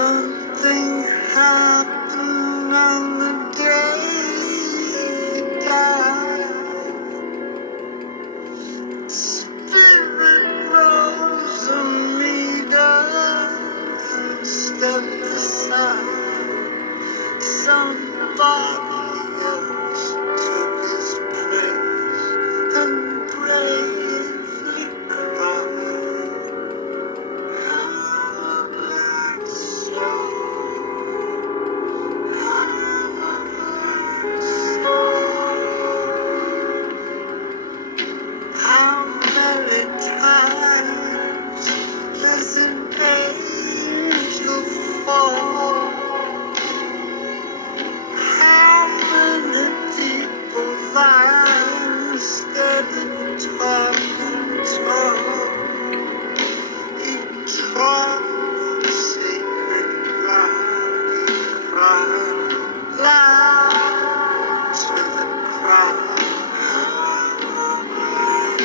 Something happened on the day you died. Spirit rose a meter and stepped aside. Somebody else took his place and bravely cried. I'm a black soul. I'm a black soul. How many times does an angel fall? How many people lie instead of talking tall? Each one a secret lie, cried loud to the crowd. I'm a black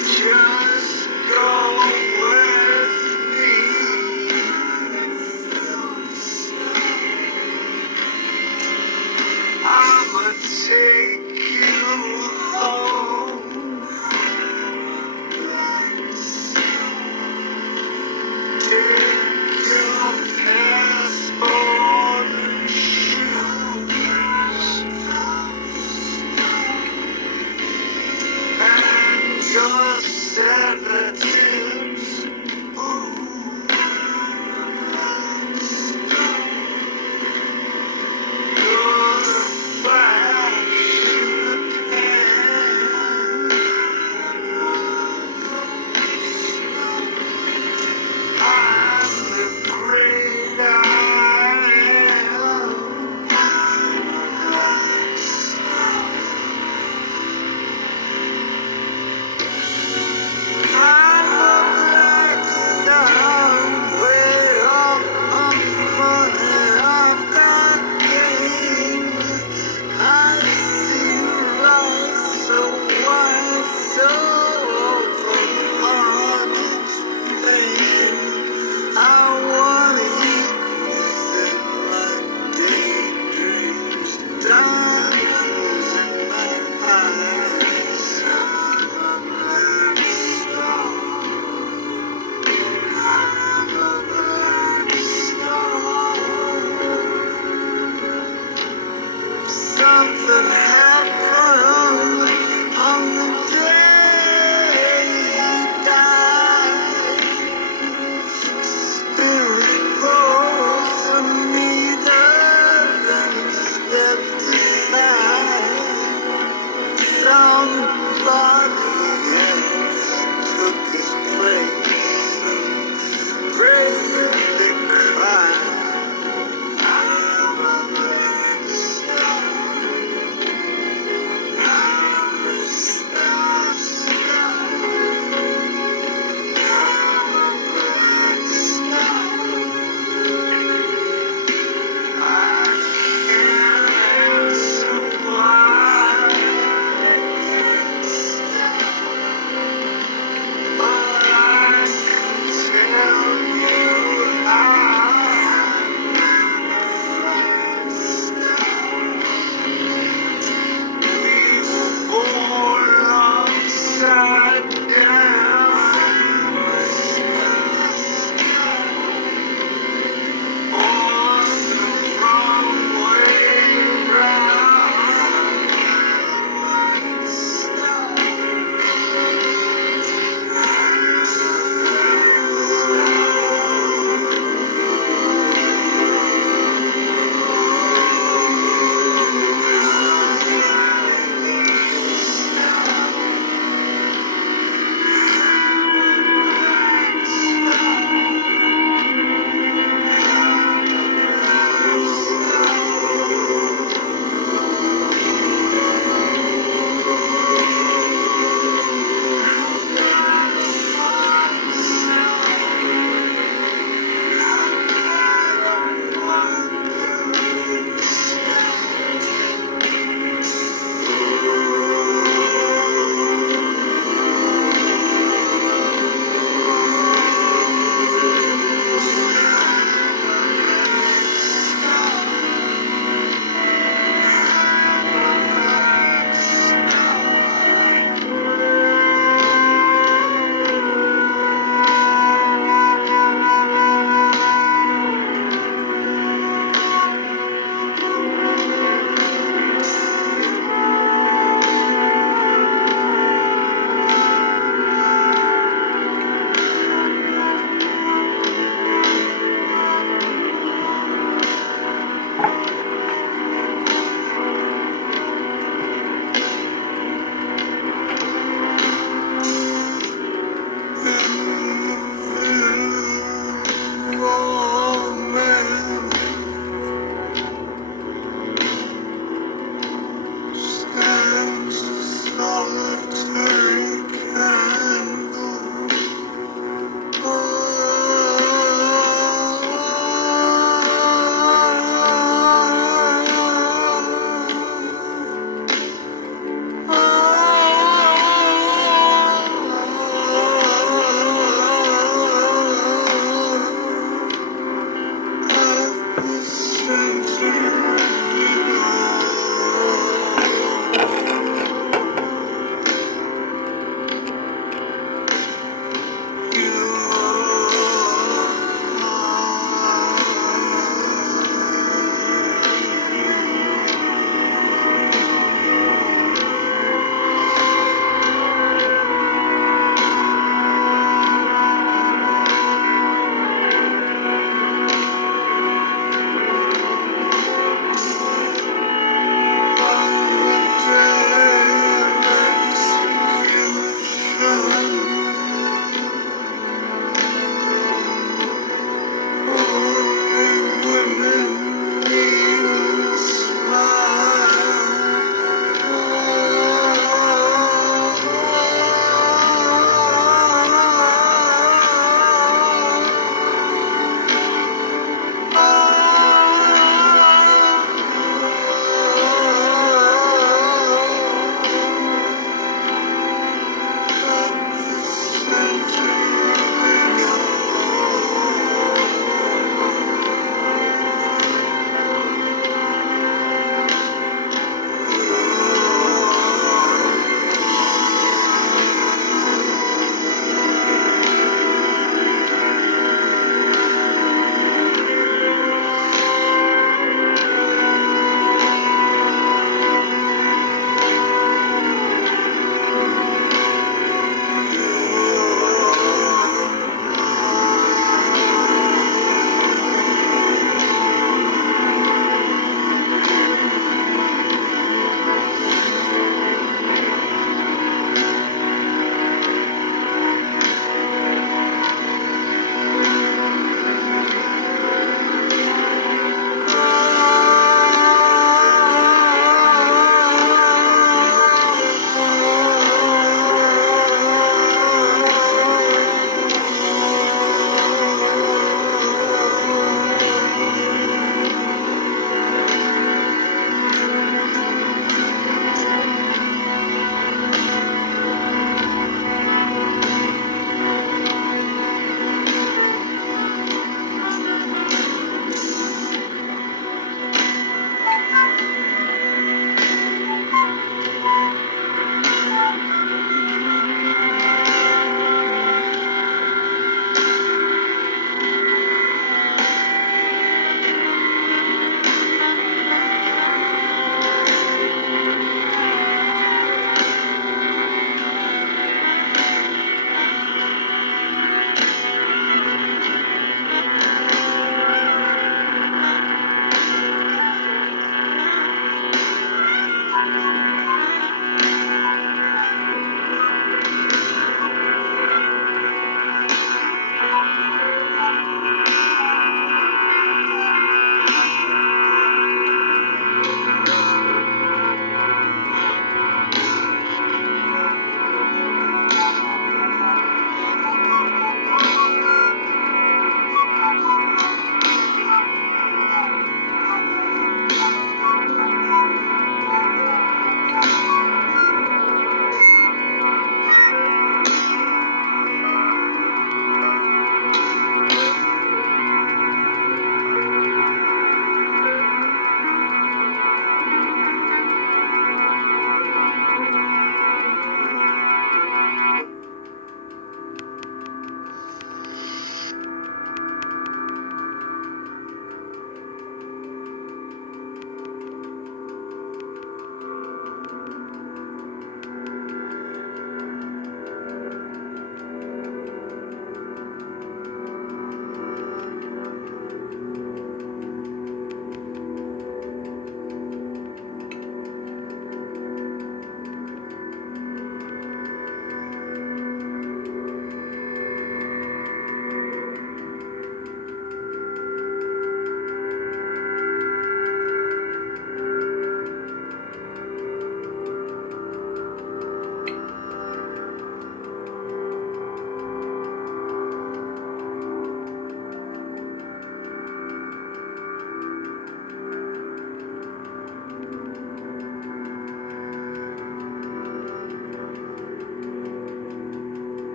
just go with me. I'ma take you home. Take your passport and shoes and your sedatives. You're the flash.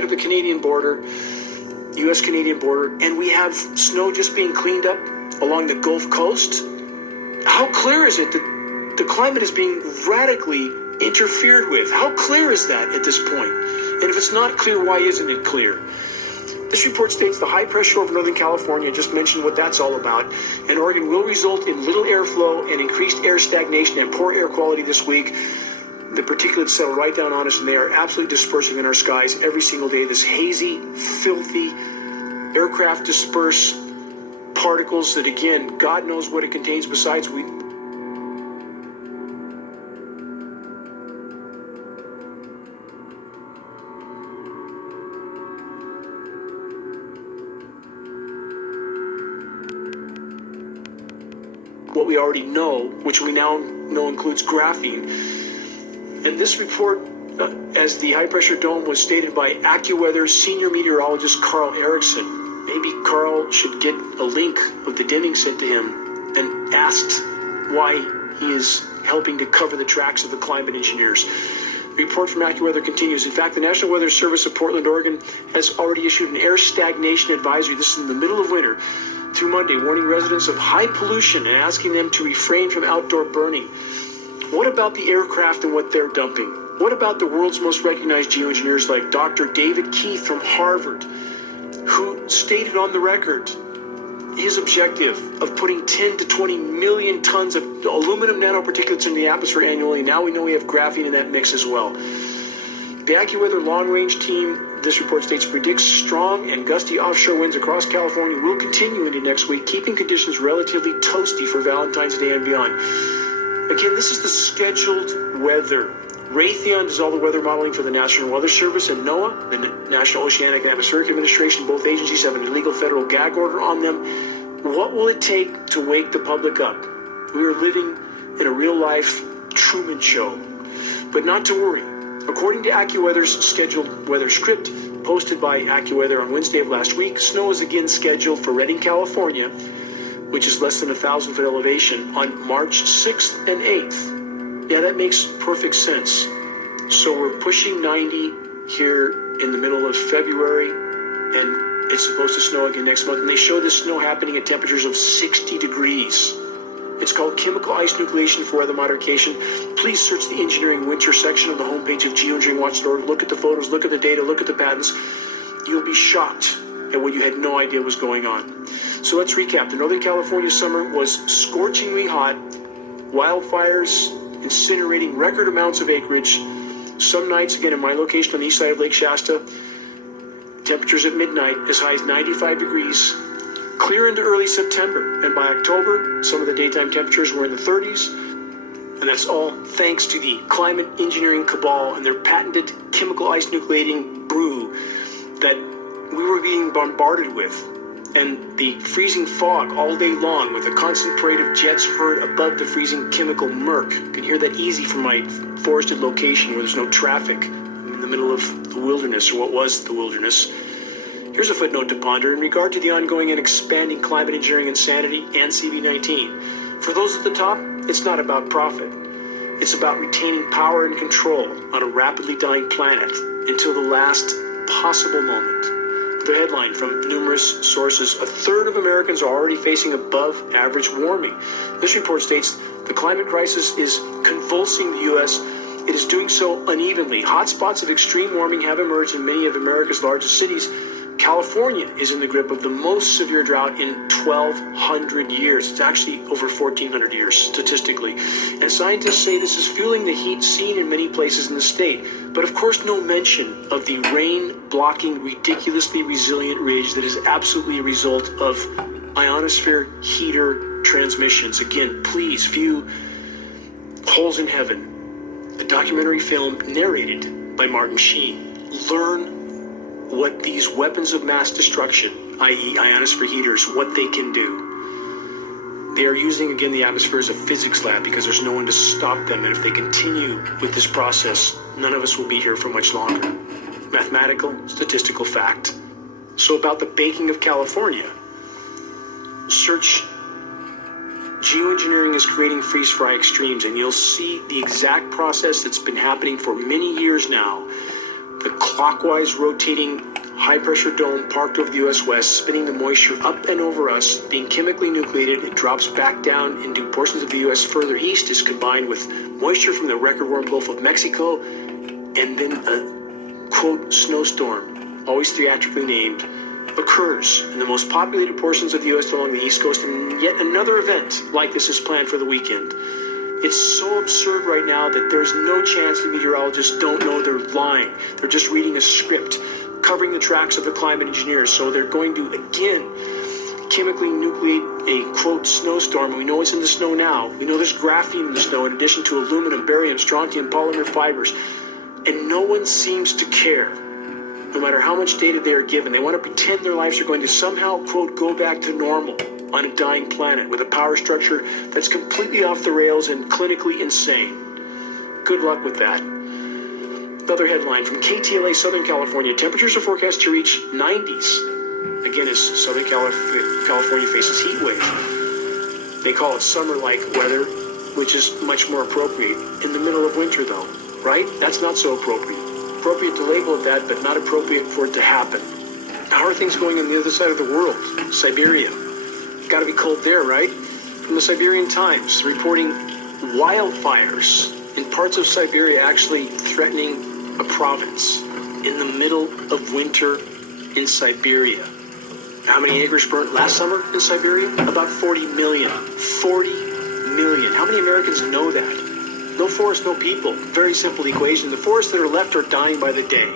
side of the Canadian border, U.S.-Canadian border, and we have snow just being cleaned up along the Gulf Coast. How clear is it that the climate is being radically interfered with? How clear is that at this point? And if it's not clear, why isn't it clear? This report states the high pressure over Northern California, just mentioned what that's all about, and Oregon will result in little airflow and increased air stagnation and poor air quality this week. The particulates settle right down on us, and they are absolutely dispersing in our skies every single day. This hazy, filthy, aircraft disperse particles that, again, God knows what it contains besides what we already know, which we now know includes graphene. And this report, as the high-pressure dome was stated by AccuWeather senior meteorologist Carl Erickson. Maybe Carl should get a link of the dimming sent to him and asked why he is helping to cover the tracks of the climate engineers. The report from AccuWeather continues. In fact, the National Weather Service of Portland, Oregon has already issued an air stagnation advisory. This is in the middle of winter through Monday, warning residents of high pollution and asking them to refrain from outdoor burning. What about the aircraft and what they're dumping? What about the world's most recognized geoengineers like Dr. David Keith from Harvard, who stated on the record his objective of putting 10 to 20 million tons of aluminum nanoparticulates in the atmosphere annually? Now we know we have graphene in that mix as well. The AccuWeather long-range team, this report states, predicts strong and gusty offshore winds across California will continue into next week, keeping conditions relatively toasty for Valentine's Day and beyond. Again, this is the scheduled weather. Raytheon does all the weather modeling for the National Weather Service, and NOAA, the National Oceanic and Atmospheric Administration, both agencies have an illegal federal gag order on them. What will it take to wake the public up? We are living in a real-life Truman Show. But not to worry. According to AccuWeather's scheduled weather script, posted by AccuWeather on Wednesday of last week, snow is again scheduled for Redding, California, which is less than 1,000-foot elevation, on March 6th and 8th. Yeah, that makes perfect sense. So we're pushing 90 here in the middle of February, and it's supposed to snow again next month. And they show this snow happening at temperatures of 60 degrees. It's called chemical ice nucleation for weather modification. Please search the engineering winter section of the homepage of geoengineeringwatch.org. Look at the photos, look at the data, look at the patents. You'll be shocked at what you had no idea was going on. So let's recap. The Northern California summer was scorchingly hot, wildfires incinerating record amounts of acreage. Some nights, again, in my location on the east side of Lake Shasta, temperatures at midnight as high as 95 degrees. Clear into early September, and by October, some of the daytime temperatures were in the 30s, and that's all thanks to the climate engineering cabal and their patented chemical ice nucleating brew that we were being bombarded with, and the freezing fog all day long with a constant parade of jets heard above the freezing chemical murk. You can hear that easy from my forested location where there's no traffic in the middle of the wilderness, or what was the wilderness. Here's a footnote to ponder in regard to the ongoing and expanding climate engineering insanity and CV-19. For those at the top, it's not about profit. It's about retaining power and control on a rapidly dying planet until the last possible moment. The headline from numerous sources: a third of Americans are already facing above average warming. This report states the climate crisis is convulsing the U.S. It is doing so unevenly. Hotspots of extreme warming have emerged in many of America's largest cities. California is in the grip of the most severe drought in 1,200 years. It's actually over 1,400 years, statistically. And scientists say this is fueling the heat seen in many places in the state. But of course, no mention of the rain-blocking, ridiculously resilient ridge that is absolutely a result of ionosphere heater transmissions. Again, please view Holes in Heaven, a documentary film narrated by Martin Sheen. Learn what these weapons of mass destruction, i.e. ionosphere heaters, what they can do. They are using, again, the atmosphere as a physics lab because there's no one to stop them. And if they continue with this process, none of us will be here for much longer. Mathematical, statistical fact. So about the baking of California, search geoengineering is creating freeze-fry extremes, and you'll see the exact process that's been happening for many years now. The clockwise rotating high-pressure dome parked over the U.S. West, spinning the moisture up and over us, being chemically nucleated. It drops back down into portions of the U.S. further east, is combined with moisture from the record-warm Gulf of Mexico, and then a, quote, snowstorm, always theatrically named, occurs in the most populated portions of the U.S. along the East Coast, and yet another event like this is planned for the weekend. It's so absurd right now that there's no chance the meteorologists don't know they're lying. They're just reading a script, covering the tracks of the climate engineers. So they're going to, again, chemically nucleate a, quote, snowstorm. We know it's in the snow now. We know there's graphene in the snow in addition to aluminum, barium, strontium, polymer fibers. And no one seems to care, no matter how much data they are given. They want to pretend their lives are going to somehow, quote, go back to normal on a dying planet with a power structure that's completely off the rails and clinically insane. Good luck with that. Another headline from KTLA Southern California. Temperatures are forecast to reach 90s. Again, as Southern California faces heat wave. They call it summer-like weather, which is much more appropriate. In the middle of winter, though, right? That's not so appropriate. Appropriate to label it that, but not appropriate for it to happen. How are things going on the other side of the world? Siberia. Got to be cold there, right? From the Siberian Times, reporting wildfires in parts of Siberia actually threatening a province in the middle of winter in Siberia. How many acres burnt last summer in Siberia? About 40 million. 40 million. How many Americans know that? No forest, no people. Very simple equation. The forests that are left are dying by the day.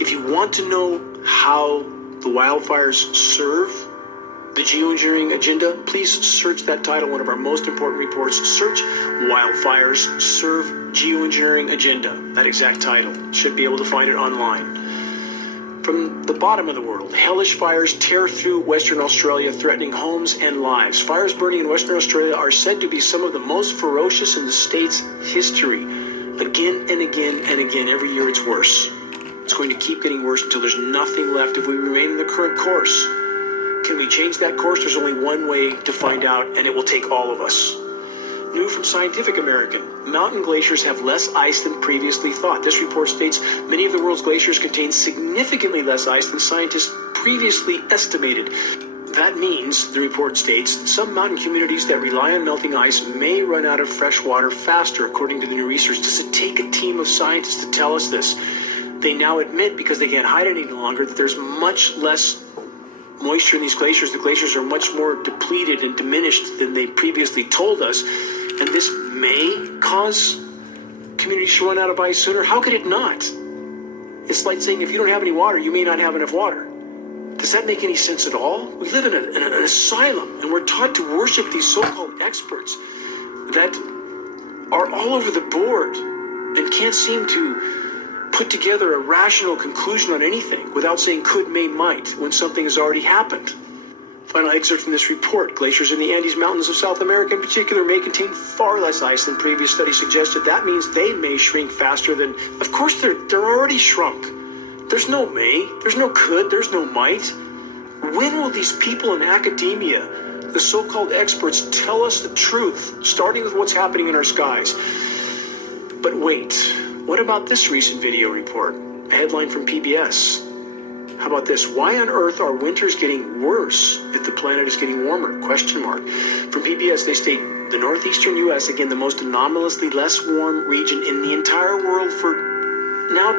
If you want to know how the wildfires serve the geoengineering agenda, please search that title, one of our most important reports. Search Wildfires Serve Geoengineering Agenda. That exact title. Should be able to find it online. From the bottom of the world, hellish fires tear through Western Australia, threatening homes and lives. Fires burning in Western Australia are said to be some of the most ferocious in the state's history. Again and again and again, every year it's worse. It's going to keep getting worse until there's nothing left if we remain in the current course. Can we change that course? There's only one way to find out, and it will take all of us. New from Scientific American. Mountain glaciers have less ice than previously thought. This report states many of the world's glaciers contain significantly less ice than scientists previously estimated. That means, the report states, that some mountain communities that rely on melting ice may run out of fresh water faster, according to the new research. Does it take a team of scientists to tell us this? They now admit, because they can't hide it any longer, that there's much less moisture in these glaciers. The glaciers are much more depleted and diminished than they previously told us, and this may cause communities to run out of ice sooner. How could it not? It's like saying if you don't have any water, you may not have enough water. Does that make any sense at all? We live in an asylum, and we're taught to worship these so-called experts that are all over the board and can't seem to put together a rational conclusion on anything without saying could, may, might, when something has already happened. Final excerpt from this report. Glaciers in the Andes Mountains of South America in particular may contain far less ice than previous studies suggested. That means they may shrink faster than... Of course they're already shrunk. There's no may, there's no could, there's no might. When will these people in academia, the so-called experts, tell us the truth, starting with what's happening in our skies? But wait. What about this recent video report? A headline from PBS. How about this? Why on earth are winters getting worse if the planet is getting warmer? Question mark. From PBS, they state the northeastern U.S., again, the most anomalously less warm region in the entire world for now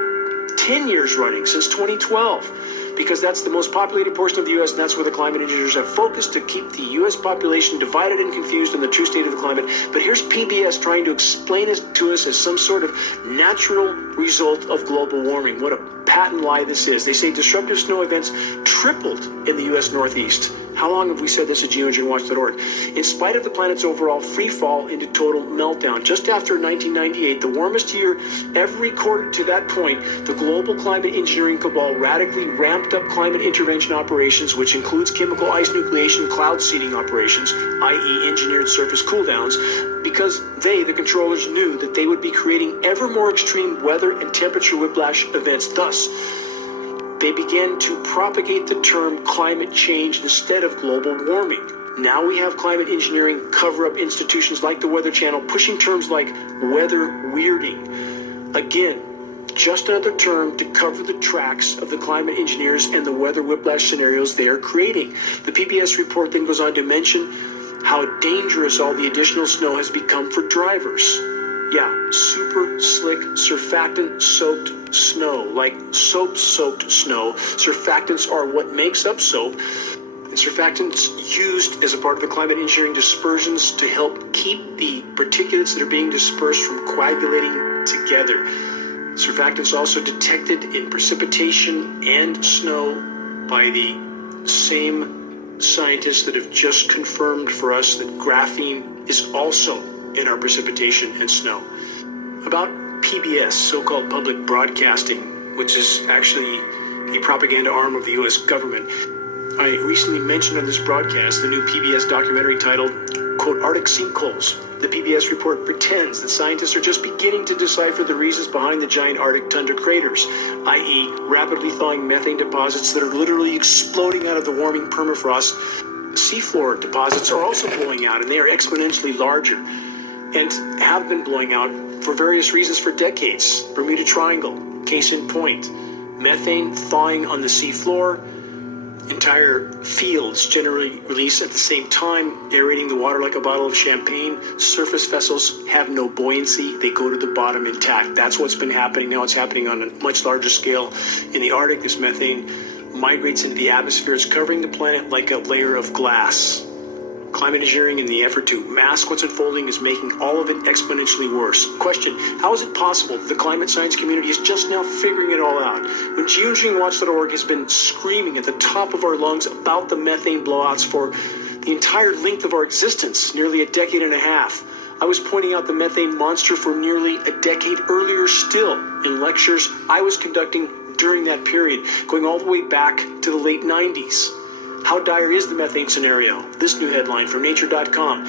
10 years running, since 2012, because that's the most populated portion of the U.S., and that's where the climate engineers have focused to keep the U.S. population divided and confused on the true state of the climate. But here's PBS trying to explain it to us as some sort of natural result of global warming. What a patent lie this is. They say disruptive snow events tripled in the U.S. Northeast. How long have we said this at geoengineeringwatch.org? In spite of the planet's overall free fall into total meltdown. Just after 1998, the warmest year ever recorded to that point, the global climate engineering cabal radically ramped up climate intervention operations, which includes chemical ice nucleation cloud seeding operations, i.e. engineered surface cooldowns, because they, the controllers, knew that they would be creating ever more extreme weather and temperature whiplash events. Thus, they began to propagate the term climate change instead of global warming. Now we have climate engineering cover-up institutions like the Weather Channel pushing terms like weather weirding. Again, Just another term to cover the tracks of the climate engineers and the weather whiplash scenarios they are creating. The PBS report then goes on to mention how dangerous all the additional snow has become for drivers. Yeah, super slick, surfactant-soaked snow, like soap-soaked snow. Surfactants are what makes up soap, and surfactants used as a part of the climate engineering dispersions to help keep the particulates that are being dispersed from coagulating together. Surfactants also detected in precipitation and snow by the same scientists that have just confirmed for us that graphene is also in our precipitation and snow. About PBS, so-called public broadcasting, which is actually a propaganda arm of the U.S. government. I recently mentioned on this broadcast the new PBS documentary titled, quote, Arctic Sinkholes. The PBS report pretends that scientists are just beginning to decipher the reasons behind the giant Arctic tundra craters, i.e. rapidly thawing methane deposits that are literally exploding out of the warming permafrost. Seafloor deposits are also blowing out, and they are exponentially larger and have been blowing out for various reasons for decades. Bermuda Triangle, case in point. Methane thawing on the seafloor. Entire fields generally release at the same time, aerating the water like a bottle of champagne. Surface vessels have no buoyancy. They go to the bottom intact. That's what's been happening now. It's happening on a much larger scale in the Arctic. This methane migrates into the atmosphere. It's covering the planet like a layer of glass. Climate engineering in the effort to mask what's unfolding is making all of it exponentially worse. Question, how is it possible that the climate science community is just now figuring it all out? When geoengineeringwatch.org has been screaming at the top of our lungs about the methane blowouts for the entire length of our existence, nearly a decade and a half. I was pointing out the methane monster for nearly a decade earlier still in lectures I was conducting during that period, going all the way back to the late 90s. How dire is the methane scenario? This new headline from Nature.com.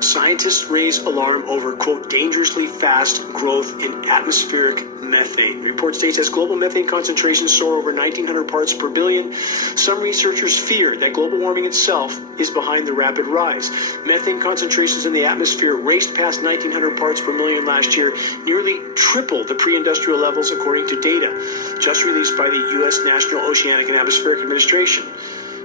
Scientists raise alarm over, quote, dangerously fast growth in atmospheric methane. The report states as global methane concentrations soar over 1,900 parts per billion, some researchers fear that global warming itself is behind the rapid rise. Methane concentrations in the atmosphere raced past 1,900 parts per million last year, nearly triple the pre-industrial levels according to data just released by the U.S. National Oceanic and Atmospheric Administration.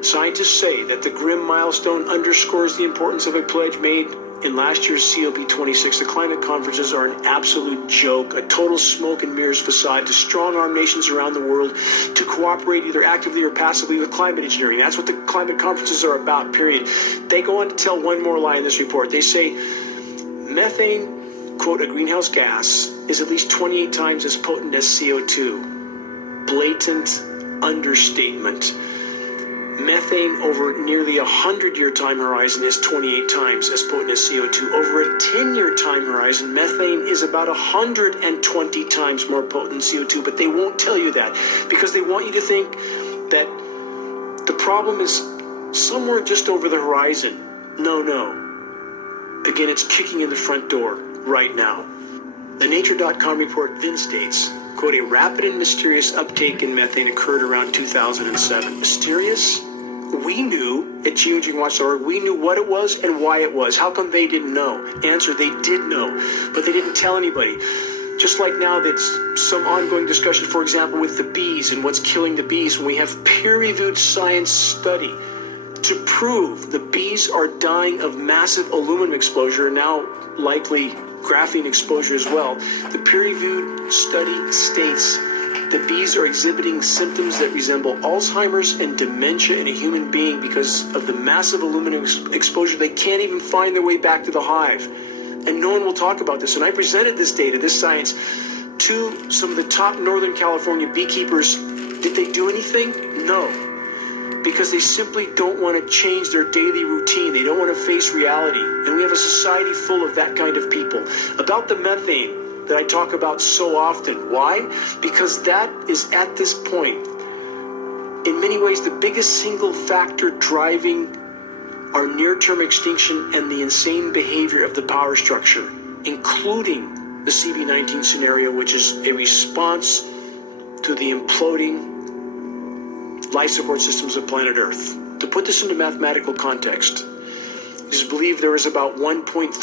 Scientists say that the grim milestone underscores the importance of a pledge made in last year's COP26. The climate conferences are an absolute joke, a total smoke and mirrors facade to strong-arm nations around the world to cooperate either actively or passively with climate engineering. That's what the climate conferences are about, period. They go on to tell one more lie in this report. They say methane, quote, a greenhouse gas, is at least 28 times as potent as CO2. Blatant understatement. Methane over nearly a 100-year time horizon is 28 times as potent as CO2. Over a 10-year time horizon, methane is about 120 times more potent than CO2, but they won't tell you that because they want you to think that the problem is somewhere just over the horizon. No. Again, it's kicking in the front door right now. The Nature.com report then states, quote, a rapid and mysterious uptake in methane occurred around 2007. Mysterious? We knew at geoengineeringwatch.org, we knew what it was and why it was. How come they didn't know? Answer, they did know, but they didn't tell anybody. Just like now, that's some ongoing discussion, for example, with the bees and what's killing the bees. When we have peer-reviewed science study to prove the bees are dying of massive aluminum exposure and now likely graphene exposure as well. The peer-reviewed study states the bees are exhibiting symptoms that resemble Alzheimer's and dementia in a human being because of the massive aluminum exposure. They can't even find their way back to the hive. And no one will talk about this. And I presented this data, this science, to some of the top Northern California beekeepers. Did they do anything? No. Because they simply don't want to change their daily routine. They don't want to face reality. And we have a society full of that kind of people. About the methane that I talk about so often. Why? Because that is at this point, in many ways, the biggest single factor driving our near-term extinction and the insane behavior of the power structure, including the CV-19 scenario, which is a response to the imploding life support systems of planet Earth. To put this into mathematical context, it is believed there is about 1.3